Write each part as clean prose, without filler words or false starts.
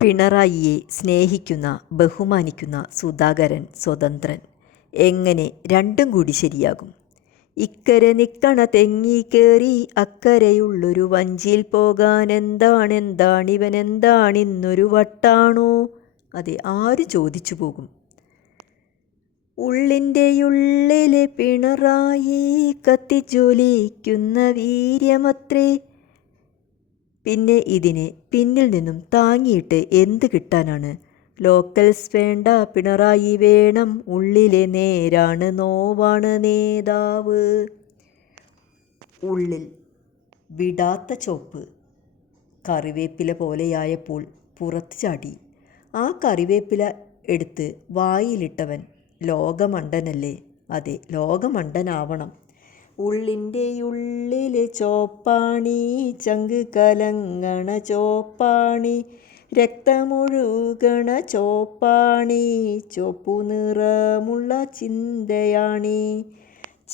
പിണറായിയെ സ്നേഹിക്കുന്ന ബഹുമാനിക്കുന്ന സുധാകരൻ സ്വതന്ത്രൻ എങ്ങനെ രണ്ടും കൂടി ശരിയാകും? ഇക്കരെ നിക്കണ തെങ്ങി കയറി അക്കരെയുള്ളൊരു വഞ്ചിയിൽ പോകാൻ എന്താണിന്നൊരു വട്ടാണോ? അതെ, ആര് ചോദിച്ചു പോകും? ഉള്ളിൻ്റെ പിണറായി കത്തിജ്വലിക്കുന്ന വീര്യമത്രേ. പിന്നെ ഇതിനെ പിന്നിൽ നിന്നും താങ്ങിയിട്ട് എന്ത് കിട്ടാനാണ്? ലോക്കൽസ് വേണ്ട, പിണറായി വേണം, ഉള്ളിലെ നേരാണ് നോവാണ് നേതാവ്. ഉള്ളിൽ വിടാത്ത ചോപ്പ് കറിവേപ്പില പോലെയായപ്പോൾ പുറത്ത് ചാടി. ആ കറിവേപ്പില എടുത്ത് വായിലിട്ടവൻ ലോകമണ്ടനല്ലേ? അതെ, ലോകമണ്ടനാവണം. ഉള്ളിൻ്റെ ചോപ്പാണി, ചങ്ക് കലങ്ങണ ചോപ്പാണി, രക്തമൊഴുകണ ചോപ്പാണി, ചോപ്പു നിറമുള്ള ചിന്തയാണി,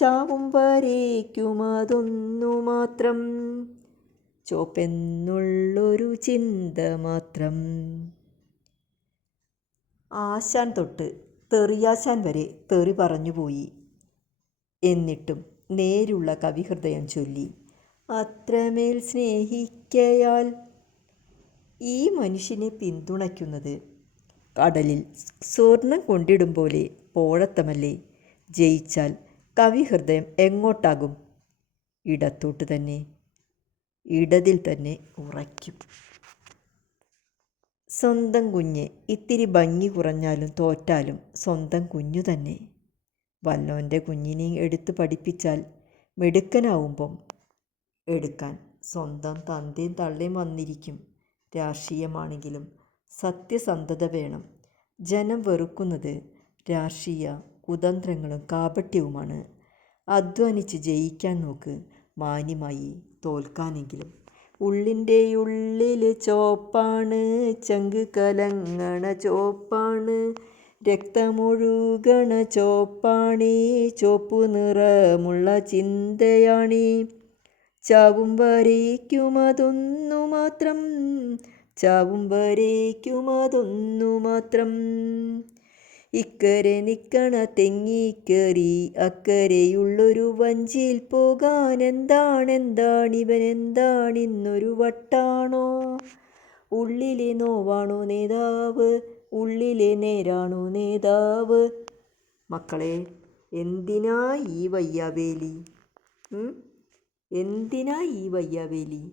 ചാവും വരേക്കുമതൊന്നു മാത്രം, ചോപ്പെന്നുള്ളൊരു ചിന്ത മാത്രം. ആശാൻ തൊട്ട് തെറിയാശാൻ വരെ തെറി പറഞ്ഞുപോയി. എന്നിട്ടും നേരുള്ള കവിഹൃദയം ചൊല്ലി. അത്രമേൽ സ്നേഹിക്കയാൽ ഈ മനുഷ്യനെ പിന്തുണയ്ക്കുന്നത് കടലിൽ സ്വർണം കൊണ്ടിടും പോലെ പോഴത്തമല്ലേ? ജയിച്ചാൽ കവിഹൃദയം എങ്ങോട്ടാകും? ഇടത്തോട്ട് തന്നെ, ഇടതിൽ തന്നെ ഉറയ്ക്കും. സ്വന്തം കുഞ്ഞ് ഇത്തിരി ഭംഗി കുറഞ്ഞാലും തോറ്റാലും സ്വന്തം കുഞ്ഞു തന്നെ. വല്ലോൻ്റെ കുഞ്ഞിനെ എടുത്ത് പഠിപ്പിച്ചാൽ മിടുക്കനാവുമ്പം എടുക്കാൻ സ്വന്തം തന്തയും തള്ളയും വന്നിരിക്കും. രാഷ്ട്രീയമാണെങ്കിലും സത്യസന്ധത വേണം. ജനം വെറുക്കുന്നത് രാഷ്ട്രീയ കുതന്ത്രങ്ങളും കാപട്യവുമാണ്. അധ്വാനിച്ച് ജയിക്കാൻ നോക്ക്, മാന്യമായി തോൽക്കാനെങ്കിലും. ഉള്ളിൻ്റെ ചോപ്പാണ്, ചങ്ക് കലങ്ങണ ചോപ്പാണ്, രക്തമൊഴുകണ ചോപ്പാണി, ചോപ്പു നിറമുള്ള ചിന്തയാണി, ചാവും വരേക്കുമതൊന്നു മാത്രം, ചാവും വരേക്കുമതൊന്നു മാത്രം. ഇക്കരെ നിക്കണ തെങ്ങിക്കേറി അക്കരെയുള്ളൊരു വഞ്ചിയിൽ പോകാൻ എന്താണിന്നൊരു വട്ടാണോ? ഉള്ളിലെ നോവാണോ നേതാവ്, ഉള്ളിലെ നേരാണോ നേതാവ്? മക്കളെ, എന്തിനാ ഈ വയ്യാവേലി? എന്തിനാ ഈ വയ്യാവേലി?